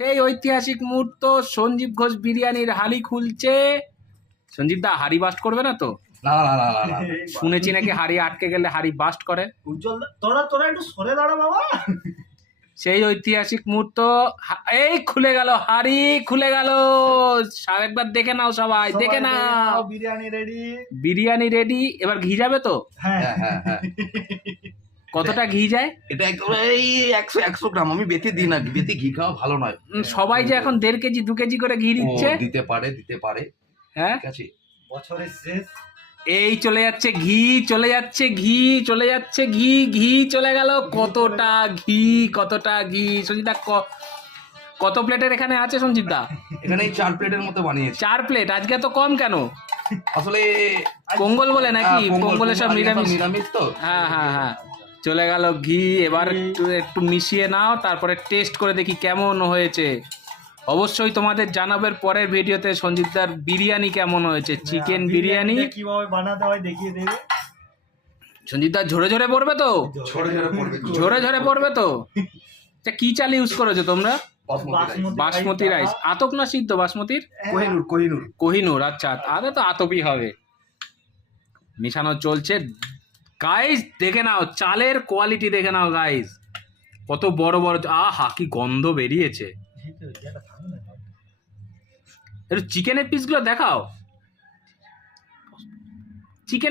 সেই ঐতিহাসিক মুহূর্ত, সঞ্জীব ঘোষ বিরিয়ানির হাড়ি খুলছে। সঞ্জীব দা হাড়ি বাস্ট করবে না তো? না না না না না শুনেছি নাকি হাড়ি আটকে গেলে হাড়ি বাস্ট করে। উজ্জ্বল তোরা একটু সরে দাঁড়া বাবা। সেই ঐতিহাসিক মুহূর্ত, এই খুলে গেল, হাড়ি খুলে গেল। একবার দেখে নাও, সবাই দেখে নাও। বিরিয়ানি রেডি। বিরিয়ানি রেডি। এবার ঘি যাবে তো? হ্যাঁ হ্যাঁ হ্যাঁ হ্যাঁ কতটা ঘি যায়? এটা একেবারে এই 100 গ্রাম। আমি বেশি দিই না, বেশি ঘি খাওয়া ভালো নয়। সবাই যে এখন 1.5 কেজি 2 কেজি করে ঘি দিচ্ছে। ও, দিতে পারে হ্যাঁ, ঠিক আছে। বছরের শেষ। এই চলে যাচ্ছে ঘি, চলে যাচ্ছে ঘি, চলে যাচ্ছে ঘি, ঘি চলে গেল। কতটা ঘি সঞ্জিতা, কত প্লেটের এখানে আছে সঞ্জিত দা? এখানে 4 প্লেটের মতো বানিয়েছি। 4 প্লেট। আজকে তো কম কেন? আসলে পোঙ্গল বলে নাকি? পোঙ্গলে সব নিরামিষ। নিরামিষ তো। হ্যাঁ হ্যাঁ হ্যাঁ, চলে গেল ঘি। এবার একটু মিশিয়ে নাও, তারপরে টেস্ট করে দেখি কেমন হয়েছে। অবশ্যই তোমাদের জানাবের পরের ভিডিওতে সঞ্জিতদার বিরিয়ানি কেমন হয়েছে, চিকেন বিরিয়ানি। কিভাবে বানাতে হয় দেখিয়ে দেবে। সঞ্জিতদা ঝরে ঝরে পড়বে তো? ঝরে ঝরে পড়বে তো? আচ্ছা, কি চাল ইউজ করেছো তোমরা? বাসমতি রাইস। আতপ না সিদ্ধ বাসমতির? কোহিনুর। আচ্ছা, তাহলে তো আতপই হবে। মিশানো চলছে গাইস, দেখে নাও চালের কোয়ালিটি, দেখে নাও গাইস, কত বড় বড়। আহা, কি গন্ধ বেরিয়েছে। একটু চিকেনের পিসগুলো দেখাও। চিকেন